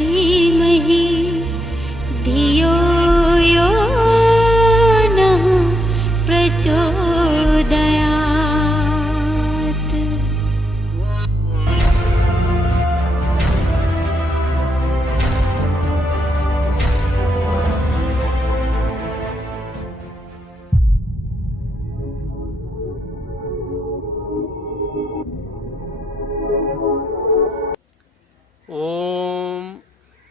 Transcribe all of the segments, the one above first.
धीमहि धियो यो नः प्रचोदयात्। ओम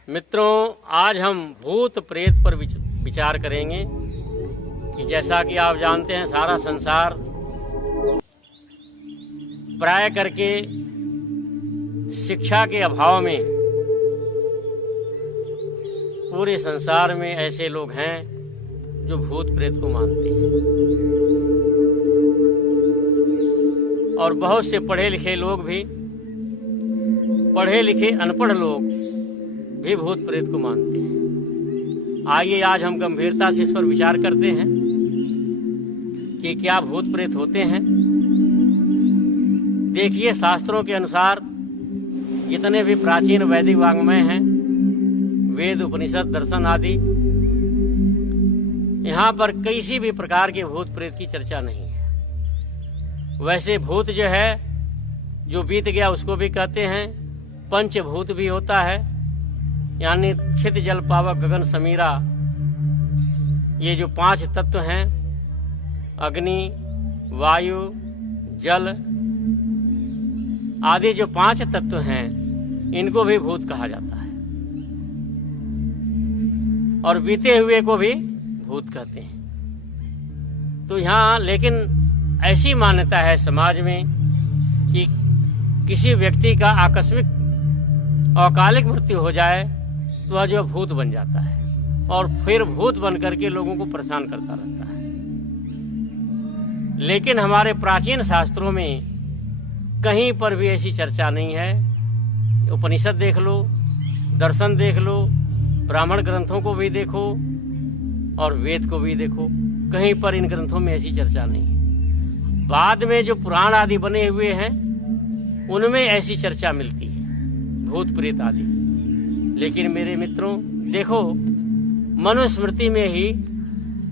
मित्रों, आज हम भूत प्रेत पर विचार करेंगे कि जैसा कि आप जानते हैं सारा संसार प्राय करके शिक्षा के अभाव में पूरे संसार में ऐसे लोग हैं जो भूत प्रेत को मानते हैं, और बहुत से पढ़े लिखे लोग भी, पढ़े लिखे अनपढ़ लोग भी भूत प्रेत को मानते हैं। आइए आज हम गंभीरता से इस पर विचार करते हैं कि क्या भूत प्रेत होते हैं। देखिए, शास्त्रों के अनुसार जितने भी प्राचीन वैदिक वाङ्मय हैं, वेद, उपनिषद, दर्शन आदि, यहाँ पर किसी भी प्रकार के भूत प्रेत की चर्चा नहीं है। वैसे भूत जो है, जो बीत गया उसको भी कहते हैं, पंचभूत भी होता है, यानी छित, जल, पावक, गगन, समीरा, ये जो 5 तत्व हैं, अग्नि, वायु, जल आदि जो 5 तत्व हैं, इनको भी भूत कहा जाता है, और बीते हुए को भी भूत कहते हैं। तो यहाँ लेकिन ऐसी मान्यता है समाज में कि किसी व्यक्ति का आकस्मिक अकालिक मृत्यु हो जाए तो वह जो भूत बन जाता है, और फिर भूत बन करके लोगों को परेशान करता रहता है। लेकिन हमारे प्राचीन शास्त्रों में कहीं पर भी ऐसी चर्चा नहीं है। उपनिषद देख लो, दर्शन देख लो, ब्राह्मण ग्रंथों को भी देखो और वेद को भी देखो, कहीं पर इन ग्रंथों में ऐसी चर्चा नहीं है। बाद में जो पुराण आदि बने हुए हैं उनमें ऐसी चर्चा मिलती है, भूत प्रेत आदि। लेकिन मेरे मित्रों देखो, मनुस्मृति में ही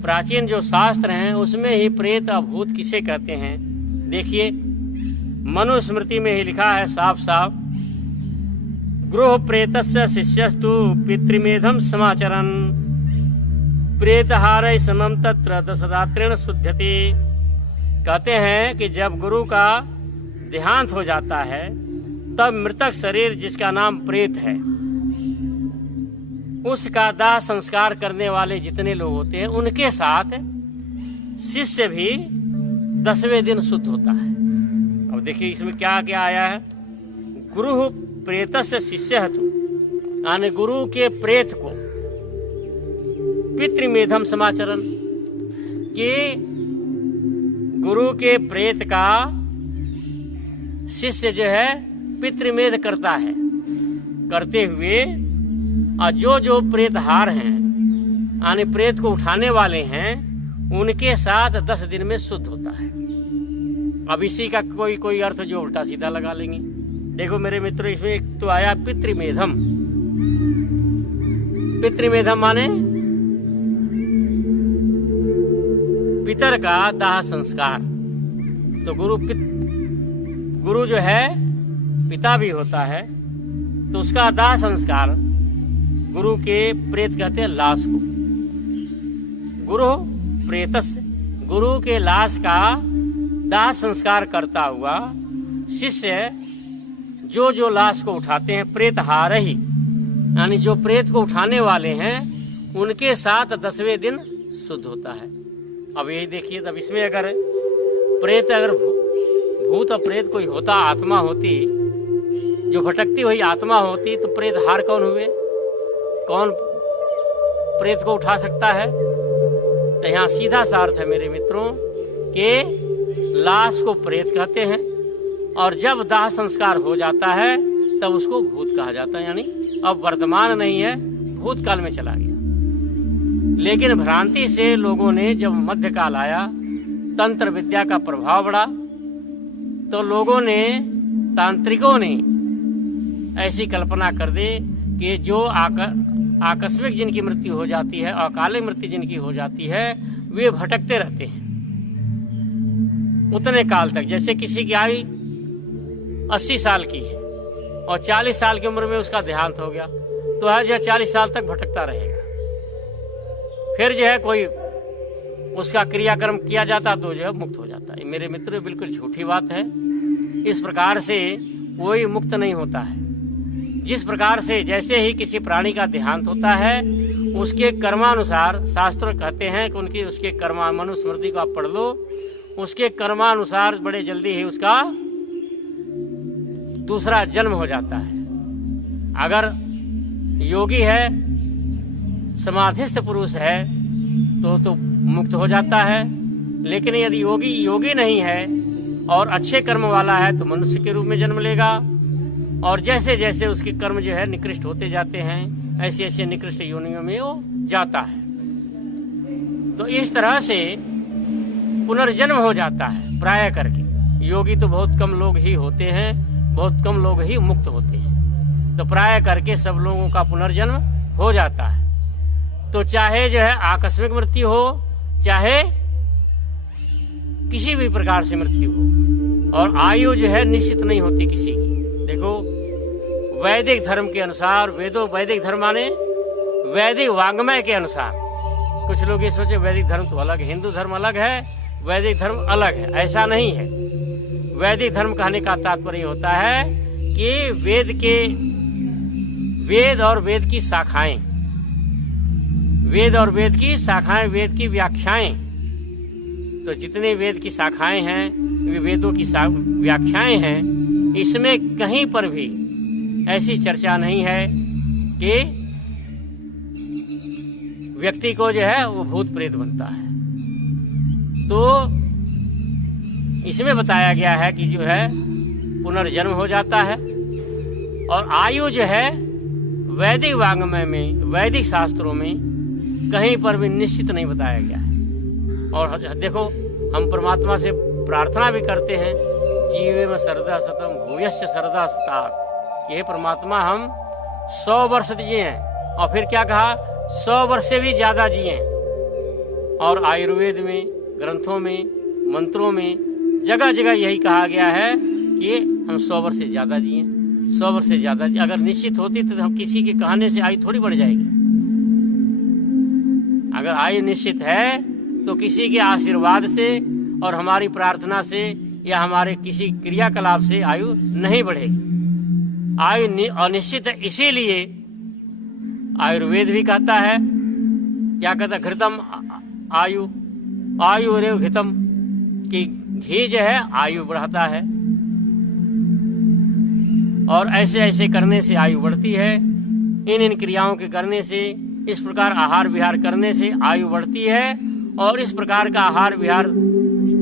प्राचीन जो शास्त्र हैं उसमें ही प्रेत और भूत किसे कहते हैं। देखिए, मनुस्मृति में ही लिखा है साफ साफ, गृह प्रेतस्य शिष्यस्तु पितृमेधम समाचरन् प्रेतहारय समम तत्र दशरात्रेण शुध्यते। कहते हैं कि जब गुरु का देहांत हो जाता है तब मृतक शरीर, जिसका नाम प्रेत है, उसका दाह संस्कार करने वाले जितने लोग होते हैं उनके साथ शिष्य भी 10वें दिन शुद्ध होता है। अब देखिए इसमें क्या क्या आया है, गुरु प्रेतस्य शिष्यस्तु, यानी गुरु के प्रेत को पितृमेधम समाचरन्, कि गुरु के प्रेत का शिष्य जो है पितृमेध करता है, करते हुए और जो प्रेतहार हैं, यानी प्रेत को उठाने वाले हैं, उनके साथ 10 दिन में शुद्ध होता है। अब इसी का कोई अर्थ जो उल्टा सीधा लगा लेंगे। देखो मेरे मित्रों, इसमें एक तो आया पितृमेधम। पितृमेधम माने पितर का दाह संस्कार। तो गुरु जो है पिता भी होता है, तो उसका दाह संस्कार गुरु के प्रेत कहते हैं लाश को। गुरु प्रेतस्य, गुरु के लाश का दाह संस्कार करता हुआ शिष्य जो लाश को उठाते हैं, प्रेतहारहि, यानी जो प्रेत को उठाने वाले हैं, उनके साथ 10वें दिन शुद्ध होता है। अब यही देखिए, तब इसमें अगर प्रेत, अगर भूत और प्रेत कोई होता, आत्मा होती, जो भटकती हुई आत्मा होती, तो प्रेतहार कौन हुए? कौन प्रेत को उठा सकता है? तो यहाँ सीधा सा अर्थ है मेरे मित्रों कि लाश को प्रेत कहते हैं, और जब दाह संस्कार हो जाता है तब उसको भूत कहा जाता है, यानी अब वर्तमान नहीं है, भूतकाल में चला गया। लेकिन भ्रांति से लोगों ने, जब मध्यकाल आया, तंत्र विद्या का प्रभाव बढ़ा, तो लोगों ने, तांत्रिकों ने ऐसी कल्पना कर दी कि जो आकस्मिक जिनकी मृत्यु हो जाती है, अकालिक मृत्यु जिनकी हो जाती है, वे भटकते रहते हैं उतने काल तक। जैसे किसी की आयु 80 साल की है और 40 साल की उम्र में उसका देहांत हो गया, तो हर जो 40 साल तक भटकता रहेगा। फिर जो है कोई उसका क्रियाक्रम किया जाता तो जो है मुक्त हो जाता है। मेरे मित्र, बिल्कुल झूठी बात है। इस प्रकार से कोई मुक्त नहीं होता है। जिस प्रकार से जैसे ही किसी प्राणी का देहांत होता है, उसके कर्मानुसार, शास्त्र कहते हैं कि उनकी उसके कर्मा, मनुस्मृति को आप पढ़ लो, उसके कर्मानुसार बड़े जल्दी ही उसका दूसरा जन्म हो जाता है। अगर योगी है, समाधिस्थ पुरुष है, तो मुक्त हो जाता है। लेकिन यदि योगी नहीं है और अच्छे कर्म वाला है तो मनुष्य के रूप में जन्म लेगा। और जैसे जैसे उसके कर्म जो है निकृष्ट होते जाते हैं, ऐसे ऐसे निकृष्ट योनियों में वो जाता है। तो इस तरह से पुनर्जन्म हो जाता है प्राय करके। योगी तो बहुत कम लोग ही होते हैं, बहुत कम लोग ही मुक्त होते हैं। तो प्राय करके सब लोगों का पुनर्जन्म हो जाता है। तो चाहे जो है आकस्मिक मृत्यु हो, चाहे किसी भी प्रकार से मृत्यु हो, और आयु जो है निश्चित नहीं होती किसी की। देखो, वैदिक धर्म के अनुसार, वैदिक धर्म माने वैदिक वांग्मय के अनुसार, कुछ लोग ये सोचे वैदिक धर्म तो अलग है, हिंदू धर्म अलग है, वैदिक धर्म अलग है। ऐसा नहीं है। वैदिक धर्म कहने का तात्पर्य होता है कि वेद और वेद की शाखाएं, वेद और वेद की शाखाएं, वेद की व्याख्याएं। तो जितने वेद की शाखाएं हैं, वे वेदों की व्याख्याएं हैं। इसमें कहीं पर भी ऐसी चर्चा नहीं है कि व्यक्ति को जो है वो भूत प्रेत बनता है। तो इसमें बताया गया है कि जो है पुनर्जन्म हो जाता है। और आयु जो है वैदिक वांग्मय में, वैदिक शास्त्रों में कहीं पर भी निश्चित नहीं बताया गया है। और देखो, हम परमात्मा से प्रार्थना भी करते हैं, जीवे में सरदा सतम भूयश्च सरदा सतात। ये परमात्मा हम 100 वर्ष जिए हैं, और फिर क्या कहा, 100 वर्ष से भी ज्यादा जिए। और आयुर्वेद में, ग्रंथों में, मंत्रों में जगह जगह यही कहा गया है कि हम 100 वर्ष से ज्यादा जिए, 100 वर्ष से ज्यादा। अगर निश्चित होती तो हम किसी के कहने से आयु थोड़ी बढ़ जाएगी। अगर आयु निश्चित है तो किसी के आशीर्वाद से और हमारी प्रार्थना से या हमारे किसी क्रियाकलाप से आयु नहीं बढ़ेगी। आयु अनिश्चित है, इसीलिए आयुर्वेद भी कहता है, क्या कहता है, घृतम आयु रेव घृतम, कि घी जो है आयु बढ़ाता है। और ऐसे ऐसे करने से आयु बढ़ती है। इन क्रियाओं के करने से, इस प्रकार आहार विहार करने से आयु बढ़ती है। और इस प्रकार का आहार विहार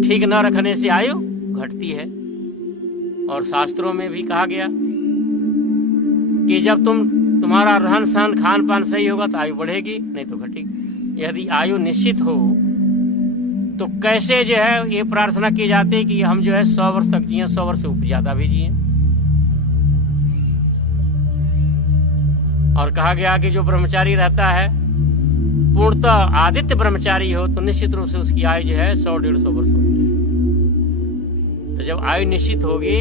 ठीक न रखने से आयु घटती है। और शास्त्रों में भी कहा गया कि जब तुम्हारा रहन सहन खान पान सही होगा तो आयु बढ़ेगी, नहीं तो घटेगी। यदि आयु निश्चित हो तो कैसे जो है ये प्रार्थना की जाती है कि हम जो है 100 वर्ष तक जिए, 100 वर्ष से ज्यादा भी जिए। और कहा गया कि जो ब्रह्मचारी रहता है, पूर्णतः आदित्य ब्रह्मचारी हो, तो निश्चित रूप से उसकी आयु जो है 100-150 वर्ष होगी। तो जब आयु निश्चित होगी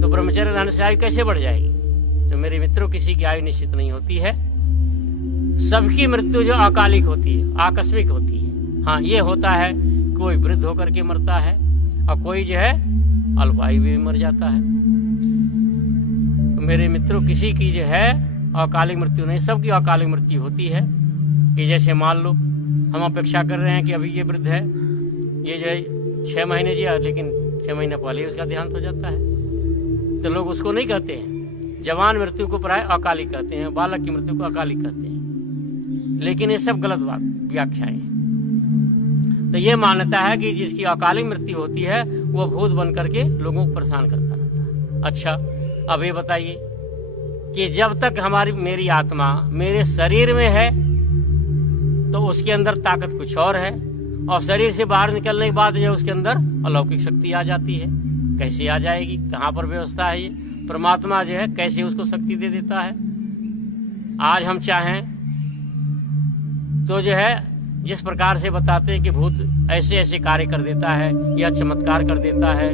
तो ब्रह्मचर्य रहने से आयु कैसे बढ़ जाएगी। तो मेरे मित्रों, किसी की आयु निश्चित नहीं होती है। सबकी मृत्यु जो अकालिक होती है, आकस्मिक होती है। हाँ, ये होता है कोई वृद्ध होकर के मरता है और कोई जो है अल्पायु भी मर जाता है। तो मेरे मित्रों, किसी की जो है अकालिक मृत्यु नहीं, सबकी अकालिक मृत्यु होती है। कि जैसे मान लो हम अपेक्षा कर रहे हैं कि अभी ये वृद्ध है, ये जो है 6 महीने जिया, लेकिन 6 महीने पहले ही उसका देहांत हो जाता है। तो लोग उसको नहीं कहते हैं। जवान मृत्यु को प्राय अकालिक कहते हैं, बालक की मृत्यु को अकालिक कहते हैं। लेकिन ये सब गलत बात व्याख्याएं हैं। तो ये मान्यता है कि जिसकी अकालिक मृत्यु होती है वो भूत बन करके लोगों को परेशान करता रहता है। अच्छा, अब ये बताइए कि जब तक मेरी आत्मा मेरे शरीर में है तो उसके अंदर ताकत कुछ और है, और शरीर से बाहर निकलने के बाद जो उसके अंदर अलौकिक शक्ति आ जाती है। कैसे आ जाएगी, कहाँ पर व्यवस्था है ये? परमात्मा जो है कैसे उसको शक्ति दे देता है? आज हम चाहें तो जो है जिस प्रकार से बताते हैं कि भूत ऐसे ऐसे कार्य कर देता है या चमत्कार कर देता है,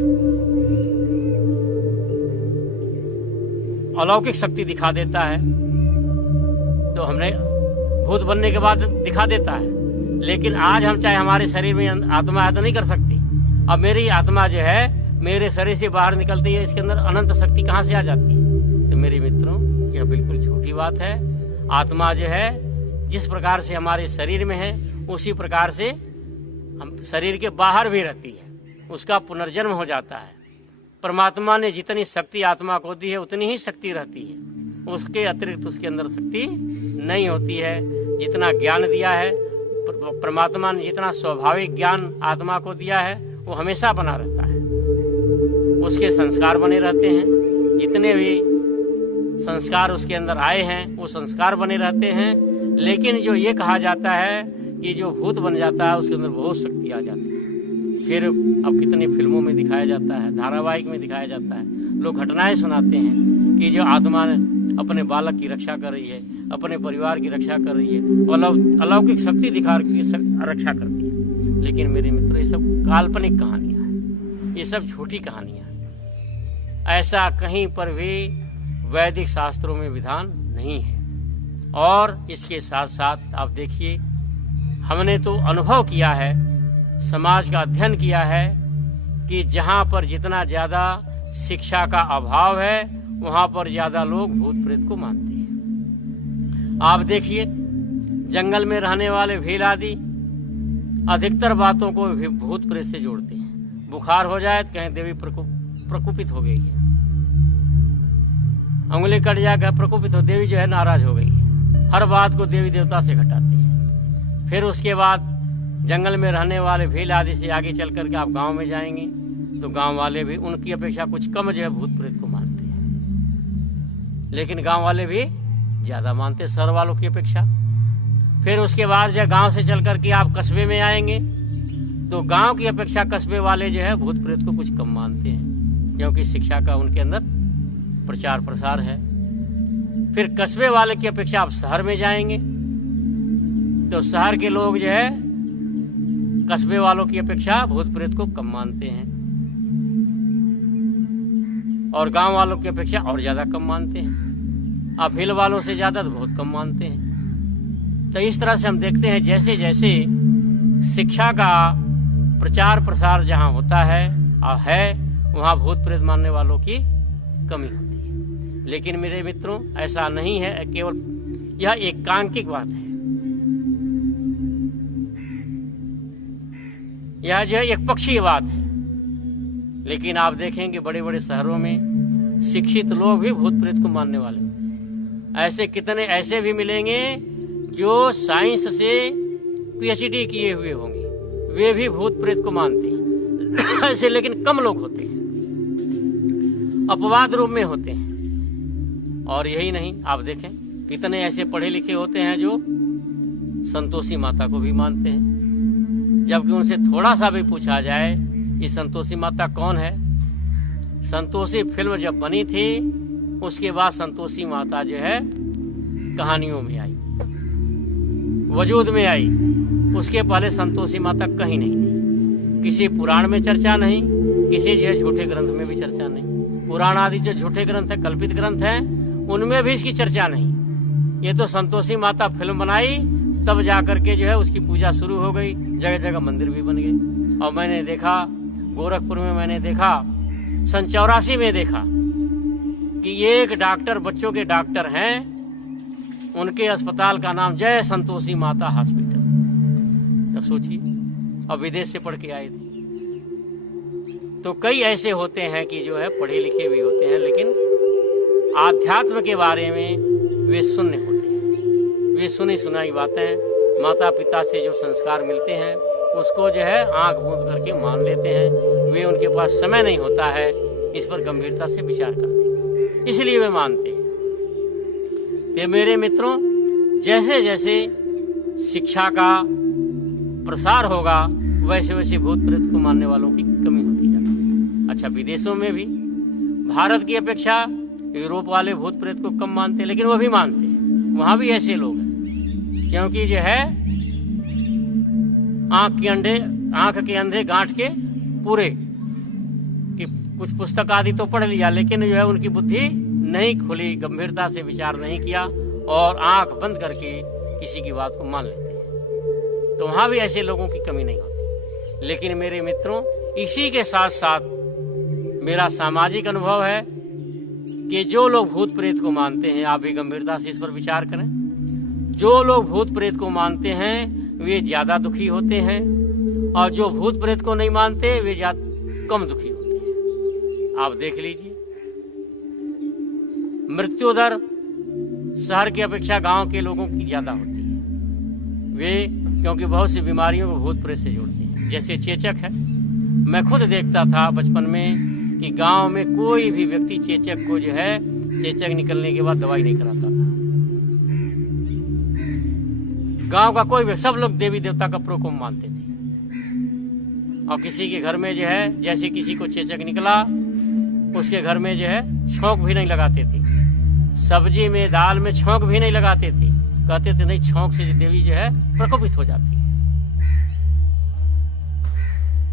अलौकिक शक्ति दिखा देता है, तो हमने भूत बनने के बाद दिखा देता है। लेकिन आज हम चाहे हमारे शरीर में आत्मा है तो नहीं कर सकती। अब मेरी आत्मा जो है मेरे शरीर से बाहर निकलती है, इसके अंदर अनंत शक्ति कहाँ से आ जाती है? तो मेरे मित्रों, यह बिल्कुल झूठी बात है। आत्मा जो है जिस प्रकार से हमारे शरीर में है उसी प्रकार से हम शरीर के बाहर भी रहती है, उसका पुनर्जन्म हो जाता है। परमात्मा ने जितनी शक्ति आत्मा को दी है उतनी ही शक्ति रहती है, उसके अतिरिक्त उसके अंदर शक्ति नहीं होती है। जितना ज्ञान दिया है परमात्मा ने, जितना स्वाभाविक ज्ञान आत्मा को दिया है वो हमेशा बना रहता है, उसके संस्कार बने रहते हैं। जितने भी संस्कार उसके अंदर आए हैं वो संस्कार बने रहते हैं। लेकिन जो ये कहा जाता है कि जो भूत बन जाता है उसके अंदर बहुत शक्ति आ जाती है, फिर अब कितनी फिल्मों में दिखाया जाता है, धारावाहिक में दिखाया जाता है, लोग घटनाएं सुनाते हैं कि जो आत्मा अपने बालक की रक्षा कर रही है, अपने परिवार की रक्षा कर रही है, अलौकिक शक्ति दिखा के रक्षा करती है। लेकिन मेरे मित्रों, ये सब काल्पनिक कहानियां हैं, ये सब झूठी कहानियां हैं। ऐसा कहीं पर भी वैदिक शास्त्रों में विधान नहीं है। और इसके साथ साथ आप देखिए, हमने तो अनुभव किया है, समाज का अध्ययन किया है कि जहां पर जितना ज्यादा शिक्षा का अभाव है वहां पर ज्यादा लोग भूत प्रेत को मानते हैं। आप देखिए, जंगल में रहने वाले भील आदि अधिकतर बातों को भूत प्रेत से जोड़ते हैं। बुखार हो जाए तो कहें देवी प्रकोपित हो गई है, उंगली कट जाकर प्रकोपित हो, देवी जो है नाराज हो गई है। हर बात को देवी देवता से घटाते हैं। फिर उसके बाद जंगल में रहने वाले भील आदि से आगे चल करके आप गांव में जाएंगे तो गांव वाले भी उनकी अपेक्षा कुछ कम जो है भूत प्रेत को मानते हैं, लेकिन गांव वाले भी ज्यादा मानते हैं शहर वालों की अपेक्षा। फिर उसके बाद जो गांव से चल करके आप कस्बे में आएंगे तो गांव की अपेक्षा कस्बे वाले जो है भूत प्रेत को कुछ कम मानते हैं, क्योंकि शिक्षा का उनके अंदर प्रचार प्रसार है। फिर कस्बे वाले की अपेक्षा आप शहर में जाएंगे तो शहर के लोग जो है कस्बे वालों की अपेक्षा भूत प्रेत को कम मानते हैं और गांव वालों की अपेक्षा और ज्यादा कम मानते हैं। अब भील वालों से ज्यादा तो बहुत कम मानते हैं। तो इस तरह से हम देखते हैं जैसे जैसे शिक्षा का प्रचार प्रसार जहां होता है वहां भूत प्रेत मानने वालों की कमी होती है। लेकिन मेरे मित्रों, ऐसा नहीं है, केवल यह एकांकिक बात है। यह जो एक पक्षीय बात है। लेकिन आप देखेंगे बड़े बड़े शहरों में शिक्षित लोग भी भूत प्रेत को मानने वाले। ऐसे कितने ऐसे भी मिलेंगे जो साइंस से पीएचडी किए हुए होंगे, वे भी भूत प्रेत को मानते हैं। ऐसे लेकिन कम लोग होते हैं, अपवाद रूप में होते हैं। और यही नहीं, आप देखें कितने ऐसे पढ़े लिखे होते हैं जो संतोषी माता को भी मानते हैं, जबकि उनसे थोड़ा सा भी पूछा जाए ये संतोषी माता कौन है। संतोषी फिल्म जब बनी थी उसके बाद संतोषी माता जो है कहानियों में आई, वजूद में आई। उसके पहले संतोषी माता कहीं नहीं थी, किसी पुराण में चर्चा नहीं, किसी जो है झूठे ग्रंथ में भी चर्चा नहीं। पुराण आदि जो झूठे ग्रंथ है, कल्पित ग्रंथ है, उनमें भी इसकी चर्चा नहीं। ये तो संतोषी माता फिल्म बनाई तब जाकर के जो है उसकी पूजा शुरू हो गई, जगह जगह मंदिर भी बन गए। और मैंने देखा गोरखपुर में, मैंने देखा 84 में देखा कि एक डॉक्टर, बच्चों के डॉक्टर हैं, उनके अस्पताल का नाम जय संतोषी माता हॉस्पिटल। तो सोचिए, अब विदेश से पढ़ के आए थे। तो कई ऐसे होते हैं कि जो है पढ़े लिखे भी होते हैं, लेकिन आध्यात्म के बारे में वे शून्य होते हैं। वे सुनी सुनाई बातें, माता पिता से जो संस्कार मिलते हैं उसको जो है आंख मूंद करके मान लेते हैं। वे, उनके पास समय नहीं होता है इस पर गंभीरता से विचार करने का, इसलिए वे मानते हैं। ये मेरे मित्रों, जैसे जैसे शिक्षा का प्रसार होगा वैसे वैसे भूत प्रेत को मानने वालों की कमी होती जाती है। अच्छा, विदेशों में भी भारत की अपेक्षा यूरोप वाले भूत प्रेत को कम मानते हैं, लेकिन वो भी मानते हैं। वहां भी ऐसे लोग हैं, क्योंकि जो है आंख के अंधे गांठ के पूरे कि कुछ पुस्तक आदि तो पढ़ लिया, लेकिन जो है उनकी बुद्धि नहीं खुली, गंभीरता से विचार नहीं किया और आंख बंद करके किसी की बात को मान लेते हैं। तो वहां भी ऐसे लोगों की कमी नहीं होती। लेकिन मेरे मित्रों, इसी के साथ साथ मेरा सामाजिक अनुभव है कि जो लोग भूत प्रेत को मानते हैं, आप भी गंभीरता से इस पर विचार करें, जो लोग भूत प्रेत को मानते हैं वे ज्यादा दुखी होते हैं और जो भूत प्रेत को नहीं मानते वे ज्यादा कम दुखी होते हैं। आप देख लीजिए, मृत्यु दर शहर की अपेक्षा गांव के लोगों की ज्यादा होती है। वे क्योंकि बहुत सी बीमारियों को भूत प्रेत से जोड़ते हैं। जैसे चेचक है, मैं खुद देखता था बचपन में कि गांव में कोई भी व्यक्ति चेचक को जो है, चेचक निकलने के बाद दवाई नहीं कराता था। गांव का कोई भी, सब लोग देवी देवता का प्रकोप मानते थे और किसी के घर में जो है, जैसे किसी को चेचक निकला उसके घर में जो है छौंक भी नहीं लगाते थे, सब्जी में दाल में छौंक भी नहीं लगाते थे। कहते थे नहीं, छौंक से देवी जो है प्रकोपित हो जाती है।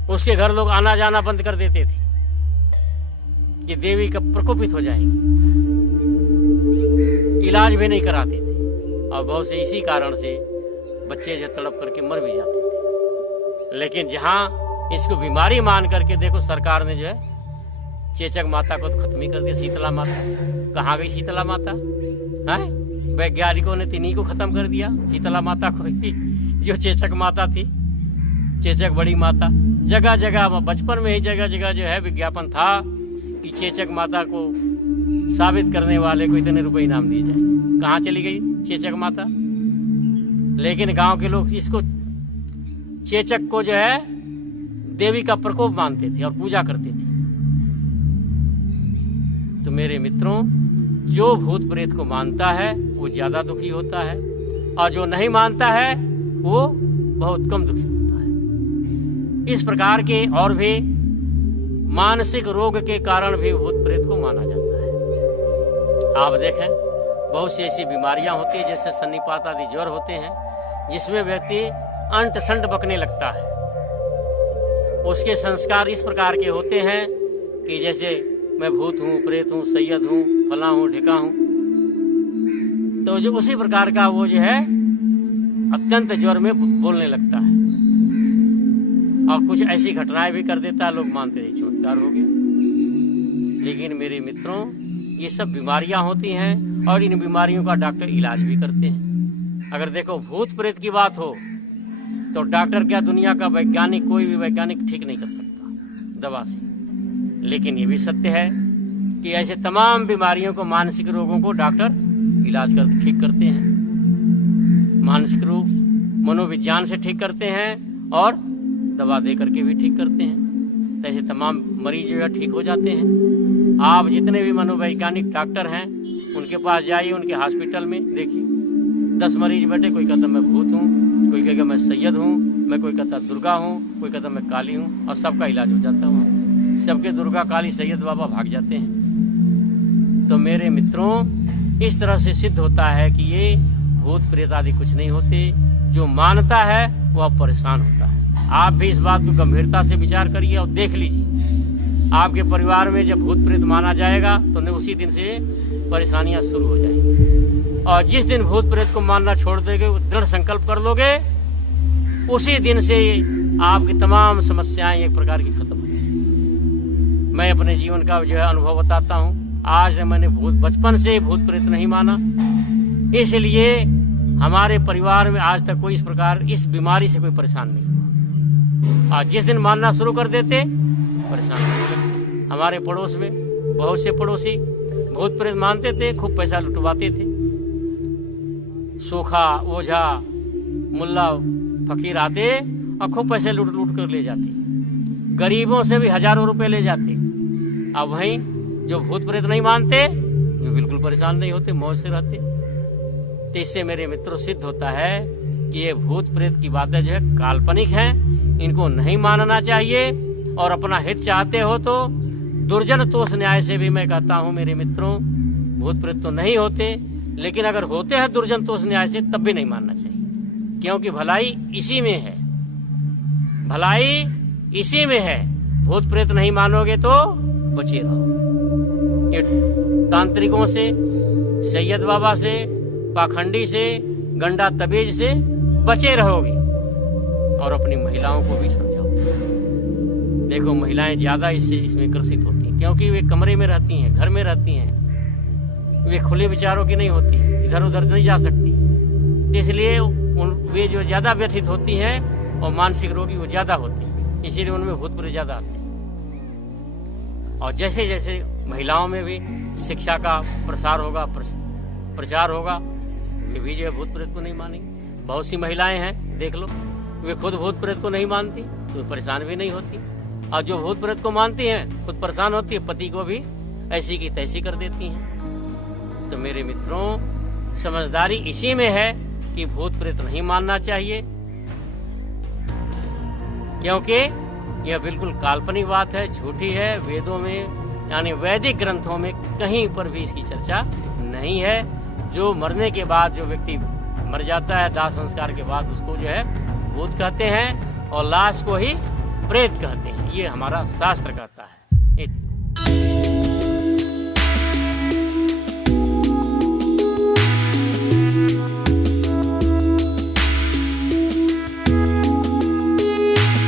उसके घर लोग आना जाना बंद कर देते थे कि देवी का प्रकोपित हो जाएगी, इलाज भी नहीं कराते थे और बहुत से इसी कारण से बच्चे जो तड़प करके मर भी जाते थे। लेकिन जहां इसको बीमारी मान करके देखो, सरकार ने जो है चेचक माता को तो खत्म ही कर दिया। शीतला माता कहाँ गई? शीतला माता है, वैज्ञानिकों ने तिन्हीं को खत्म कर दिया, शीतला माता को ही, जो चेचक माता थी, चेचक बड़ी माता। जगह जगह, बचपन में ही जगह जगह जो है विज्ञापन था कि चेचक माता को साबित करने वाले को इतने रुपए इनाम दिए जाए। कहाँ चली गई चेचक माता? लेकिन गांव के लोग इसको, चेचक को जो है देवी का प्रकोप मानते थे और पूजा करते थे। तो मेरे मित्रों, जो भूत प्रेत को मानता है वो ज्यादा दुखी होता है और जो नहीं मानता है वो बहुत कम दुखी होता है। इस प्रकार के और भी मानसिक रोग के कारण भी भूत प्रेत को माना जाता है। आप देखें, बहुत सी ऐसी बीमारियां होती है, जैसे सन्निपात आदि ज्वर होते हैं, जिसमें व्यक्ति अंट संट बकने लगता है। उसके संस्कार इस प्रकार के होते हैं कि जैसे मैं भूत हूँ, प्रेत हूँ, सैयद हूँ, फला हूँ, ढिका हूँ। तो जो उसी प्रकार का वो जो है अत्यंत ज्वर में बोलने लगता है और कुछ ऐसी घटनाएं भी कर देता है, लोग मानते हैं चमत्कार हो गया। लेकिन मेरे मित्रों, ये सब बीमारियां होती हैं और इन बीमारियों का डॉक्टर इलाज भी करते हैं। अगर देखो भूत प्रेत की बात हो तो डॉक्टर क्या, दुनिया का वैज्ञानिक, कोई भी वैज्ञानिक ठीक नहीं कर सकता दवा से। लेकिन ये भी सत्य है कि ऐसे तमाम बीमारियों को, मानसिक रोगों को डॉक्टर इलाज कर ठीक करते हैं। मानसिक रोग मनोविज्ञान से ठीक करते हैं और दवा दे करके भी ठीक करते हैं। तो ऐसे तमाम मरीज जो है ठीक हो जाते हैं। आप जितने भी मनोवैज्ञानिक डॉक्टर हैं उनके पास जाइए, उनके हॉस्पिटल में देखिए, 10 मरीज बैठे, कोई कहता मैं भूत हूँ, कोई कहेगा मैं सैयद हूँ, मैं कोई कहता दुर्गा हूँ, कोई कहता मैं काली हूँ, और सबका इलाज हो जाता है। सबके दुर्गा, काली, सैयद बाबा भाग जाते हैं। तो मेरे मित्रों, इस तरह से सिद्ध होता है कि ये भूत प्रेत आदि कुछ नहीं होते। जो मानता है वह परेशान होता है। आप भी इस बात को गंभीरता से विचार करिए और देख लीजिए, आपके परिवार में जब भूत प्रेत माना जाएगा तो उसी दिन से परेशानियां शुरू हो जाएंगी। और जिस दिन भूत प्रेत को मानना छोड़ देंगे, दृढ़ संकल्प कर लोगे, उसी दिन से आपकी तमाम समस्याएं एक प्रकार की खत्म हो जाएंगी। मैं अपने जीवन का जो है अनुभव बताता हूँ। आज मैंने बचपन से भूत प्रेत नहीं माना, इसलिए हमारे परिवार में आज तक कोई इस प्रकार इस बीमारी से कोई परेशान नहीं हुआ। आज जिस दिन मानना शुरू कर देते, परेशान होने लगते। हमारे पड़ोस में बहुत से पड़ोसी भूत प्रेत मानते थे, खूब पैसा लुटवाते थे। सोखा, ओझा, मुल्ला, फकीर आते और खूब पैसे लूट लूट कर ले जाते। गरीबों से भी हजारों रुपए ले जाते। अब वहीं जो भूत प्रेत नहीं मानते, वे बिल्कुल परेशान नहीं होते, मौज से रहते। तो इससे मेरे मित्रों सिद्ध होता है कि ये भूत प्रेत की बातें जो है काल्पनिक हैं, इनको नहीं मानना चाहिए। और अपना हित चाहते हो तो दुर्जन तोष न्याय से भी मैं कहता हूँ मेरे मित्रों, भूत प्रेत तो नहीं होते, लेकिन अगर होते हैं दुर्जन तो उस न्याय से तब भी नहीं मानना चाहिए, क्योंकि भलाई इसी में है, भलाई इसी में है। भूत प्रेत नहीं मानोगे तो बचे रहो। ये तांत्रिकों से, सैयद बाबा से, पाखंडी से, गंडा तबीज से बचे रहोगे। और अपनी महिलाओं को भी समझाओ। देखो महिलाएं ज्यादा इसमें ग्रसित होती हैं, क्योंकि वे कमरे में रहती हैं, घर में रहती हैं, वे खुले विचारों की नहीं होती, इधर उधर नहीं जा सकती, इसलिए वे जो ज्यादा व्यथित होती हैं और मानसिक रोगी वो ज्यादा होती हैं, इसीलिए उनमें भूत प्रेत ज्यादा आते हैं। और जैसे जैसे महिलाओं में भी शिक्षा का प्रसार होगा, प्रचार होगा, वे भी जो भूत प्रेत को नहीं मानेंगे। बहुत सी महिलाएं हैं, देख लो, वे खुद भूत प्रेत को नहीं मानती तो परेशान भी नहीं होती, और जो भूत प्रेत को मानती हैं खुद परेशान होती है, पति को भी ऐसी की तैसी कर देती हैं। तो मेरे मित्रों, समझदारी इसी में है कि भूत प्रेत नहीं मानना चाहिए, क्योंकि यह बिल्कुल काल्पनिक बात है, झूठी है। वेदों में यानी वैदिक ग्रंथों में कहीं पर भी इसकी चर्चा नहीं है। जो मरने के बाद जो व्यक्ति मर जाता है, दाह संस्कार के बाद, उसको जो है भूत कहते हैं और लाश को ही प्रेत कहते हैं, ये हमारा शास्त्र कहता है।